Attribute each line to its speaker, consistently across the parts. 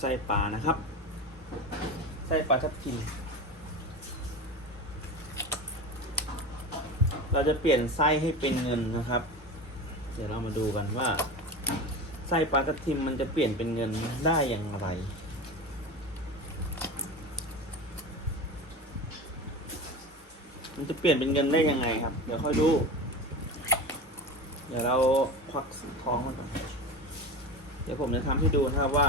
Speaker 1: ไส้ปลานะครับ ไส้ปลาทับทิมเราจะเปลี่ยนไส้ให้เป็นเงินนะครับ เดี๋ยวเรามาดูกันว่า ไส้ปลาทับทิมมันจะเปลี่ยนเป็นเงินได้อย่างไรมันจะเปลี่ยนเป็นเงินได้ยังไงครับ เดี๋ยวค่อยดู เดี๋ยวเราควักท้องมันก่อน เดี๋ยวผมจะทำให้ดูนะครับว่า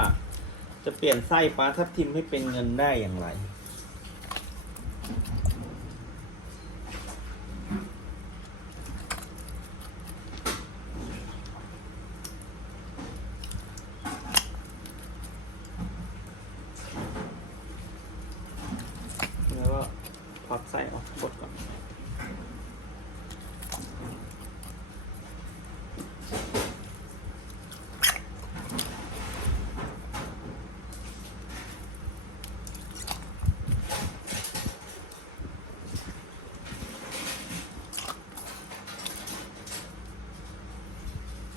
Speaker 1: จะเปลี่ยนไส้ปลาทับทิมให้เป็นเงินได้อย่างไร แล้วก็ควักไส้ออกกดก่อน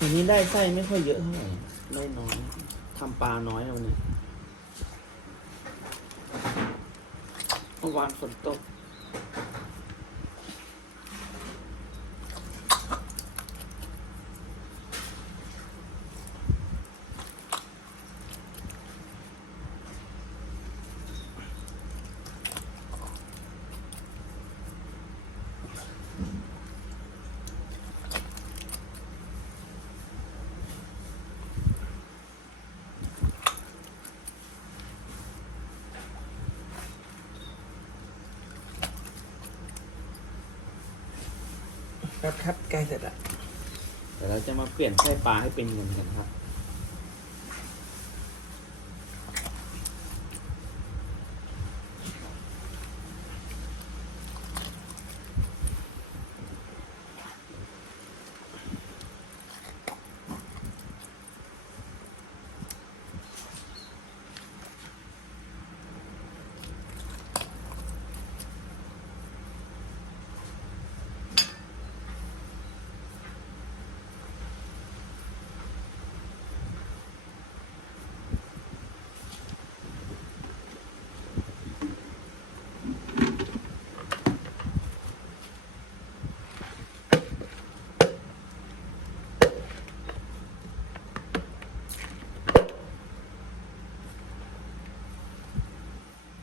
Speaker 1: วั นนี้ได้ไส้ไม่ค่อยเยอะเท่าไหร่ได้น้อยทำปลาน้อยวันนี้เมื่อวานฝนตก
Speaker 2: ครับครับใกล้เสร็จละ
Speaker 1: เดี๋ยวเราจะมาเปลี่ยนไส้ปลาให้เป็นเงินกันครับ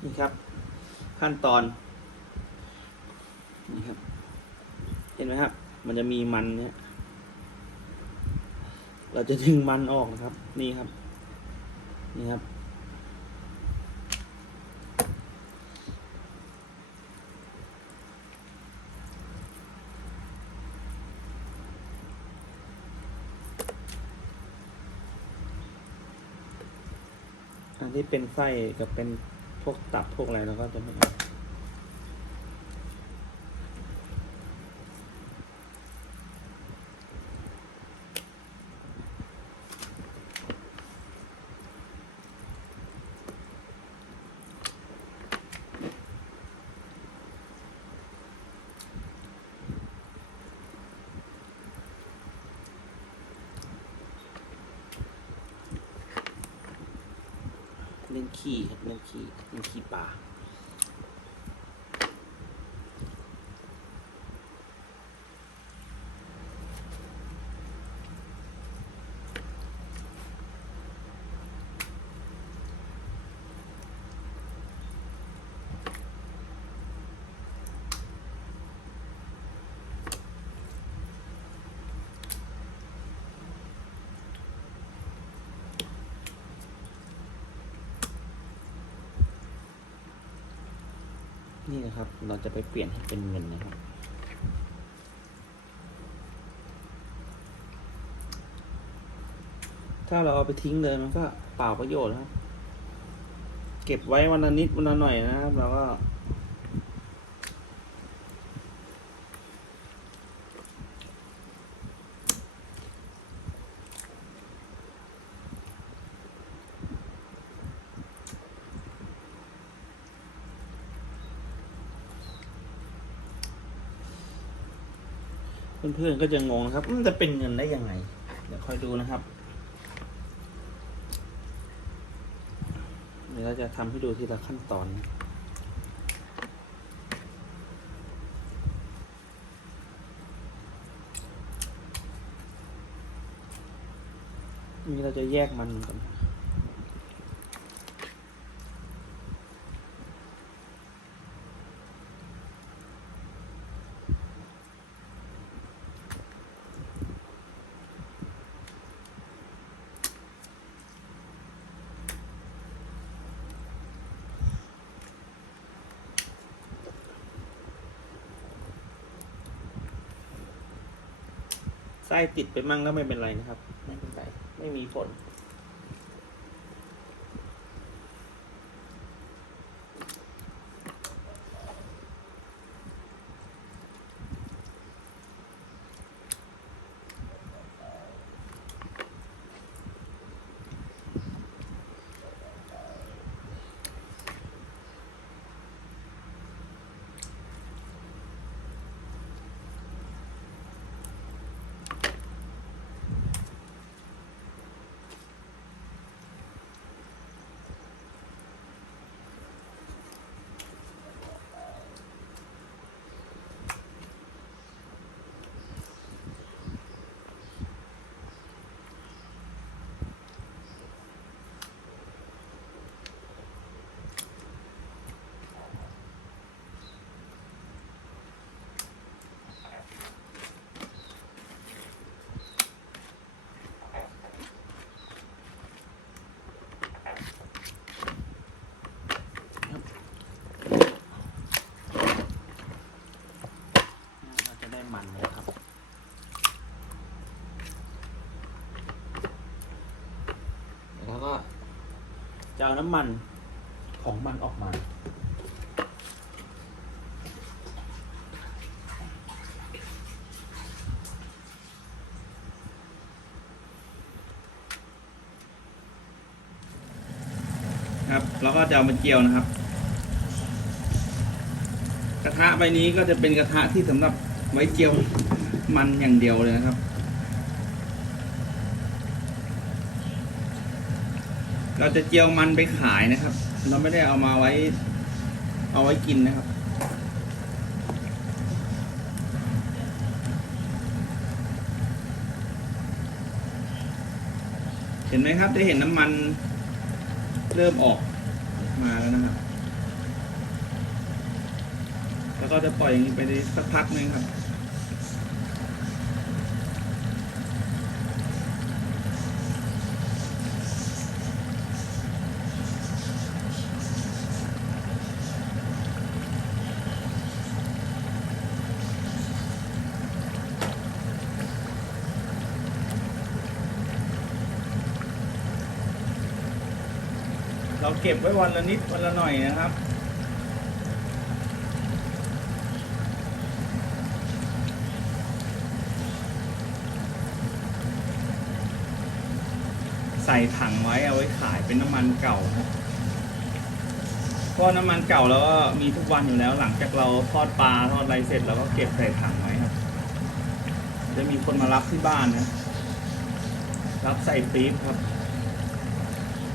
Speaker 1: นี่ครับ ขั้นตอนนี่ครับ เห็นไหมครับ มันจะมีมันเนี่ย เราจะดึงมันออกนะครับ นี่ครับ นี่ครับ อันที่เป็นไส้กับเป็น พวกตับพวกอะไรเราก็จะไม่เอา ขี้ครับเล่นขี้เล่นขี้ปลา นี่นะครับ เราจะไปเปลี่ยนให้เป็นเงินนะครับ ถ้าเราเอาไปทิ้งเลยมันก็เปล่าประโยชน์ครับ เก็บไว้วันละนิดวันละหน่อยนะครับ แล้วก็ เพื่อนๆก็จะงงนะครับมันจะเป็นเงินได้ยังไง เดี๋ยวคอยดูนะครับเดี๋ยวเราจะทำให้ดูทีละขั้นตอนนี่เราจะแยกมันก่อน ไส้ติดไปมั่งก็ไม่เป็นไรนะครับ ไม่เป็นไร ไม่มีผล้มันนะครับ แล้วก็จะเอาน้ำมันของมันออกมาครับแล้วก็จะเอามาเจียวนะครับ กระทะใบนี้ก็จะเป็นกระทะที่สำหรับ ไว้เจียวมันอย่างเดียวเลยนะครับ เราจะเจียวมันไปขายนะครับ เราไม่ได้เอามาไว้ เอาไว้กินนะครับเห็นไหมครับจะเห็นน้ำมันเริ่มออกมาแล้วนะครับ แล้วก็จะปล่อยอย่างนี้ไปสักพักหนึ่งครับ เราเก็บไว้วันละนิดวันละหน่อยนะครับ ใส่ถังไว้เอาไว้ขายเป็นน้ำมันเก่าครับเพราะน้ำมันเก่าแล้วก็มีทุกวันอยู่แล้ว หลังจากเราทอดปลาทอดอะไรเสร็จเราก็เก็บใส่ถังไว้ครับ จะมีคนมารับที่บ้านนะ รับใส่ปี๊บครับ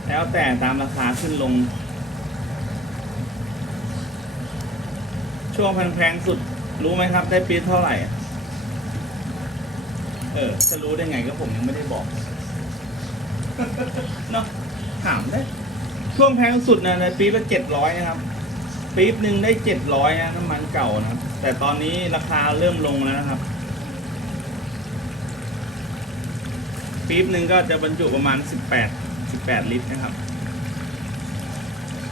Speaker 1: แล้วแต่ตามราคาขึ้นลง ช่วงแพงๆสุดรู้ไหมครับ ได้ปี๊บเท่าไหร่ เออ จะรู้ได้ไงก็ผมยังไม่ได้บอก เนาะถามได้ช่วงแพงสุดนะในปี๊บละเจ็ดร้อยนะครับ ปี๊บหนึ่งได้เจ็ดร้อยนะน้ำมันเก่านะครับ แต่ตอนนี้ราคาเริ่มลงแล้วนะครับ ปี๊บหนึ่งก็จะบรรจุประมาณสิบแปดสิบแปดลิตรนะครับ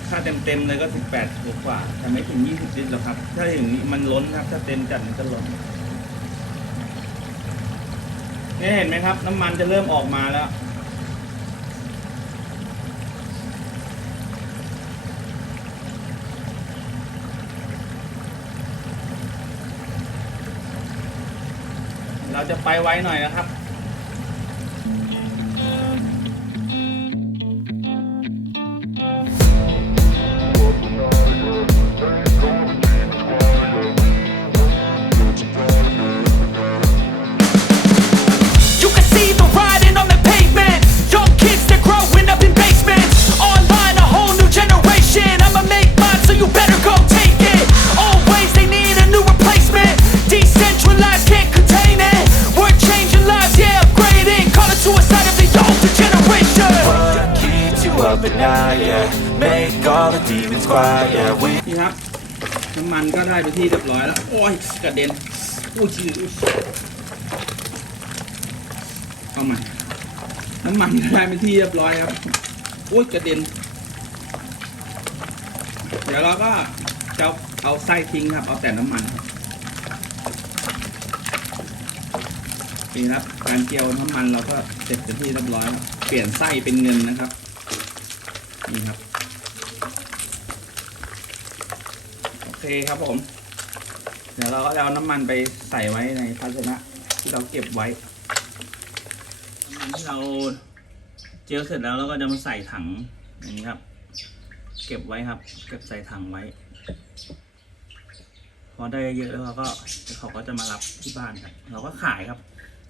Speaker 1: ถ้าเต็มเต็มเลยก็สิบแปดกว่าแต่ไม่ถึงยี่สิบลิตรหรอกครับ ถ้าถึงนี้มันล้นครับ ถ้าเต็มจัดมันจะล้นนี่เห็นไหมครับ น้ำมันจะเริ่มออกมาแล้ว เราจะไปไวหน่อยนะครับ
Speaker 3: make all the demons quiet. Yeah, we
Speaker 1: นี่ครับ น้ำมันก็ได้ไปที่เรียบร้อยแล้ว โอ้ยกระเด็นอุ้ยชื่อเอาใหม่น้ำมันก็ได้ไปที่เรียบร้อยครับโอ้ยกระเด็น เดี๋ยวเราก็จะเอาไส้ทิ้งครับ เอาแต่น้ำมันนี่ครับ การเจียวน้ำมันเราก็เสร็จเป็นที่เรียบร้อยแล้วเปลี่ยนไส้เป็นเงินนะครับ นี่ครับ โอเคครับผม เดี๋ยวเราก็จะเอาน้ำมันไปใส่ไว้ในภาชนะที่เราเก็บไว้น้ำมันที่เราเจียวเสร็จแล้วเราก็จะมาใส่ถังอย่างนี้ครับ เก็บไว้ครับ เก็บใส่ถังไว้ พอได้เยอะแล้วเราก็เขาก็จะมารับที่บ้านครับ เราก็ขายครับ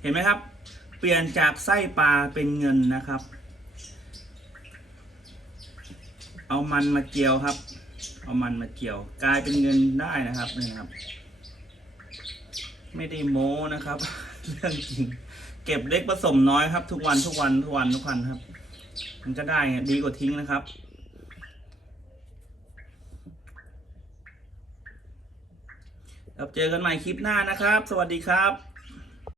Speaker 1: เห็นไหมครับ เปลี่ยนจากไส้ปลาเป็นเงินนะครับ เอามันมาเจียวครับ เอามันมาเกี่ยว กลายเป็นเงินได้นะครับนี่ครับ ไม่ได้โม้นะครับ เรื่องจริง เก็บเล็กผสมน้อยครับ ทุกวันทุกวันทุกวันทุกวันครับ มันก็ได้ไงดีกว่าทิ้งนะครับแล้วเจอกันใหม่คลิปหน้านะครับ สวัสดีครับ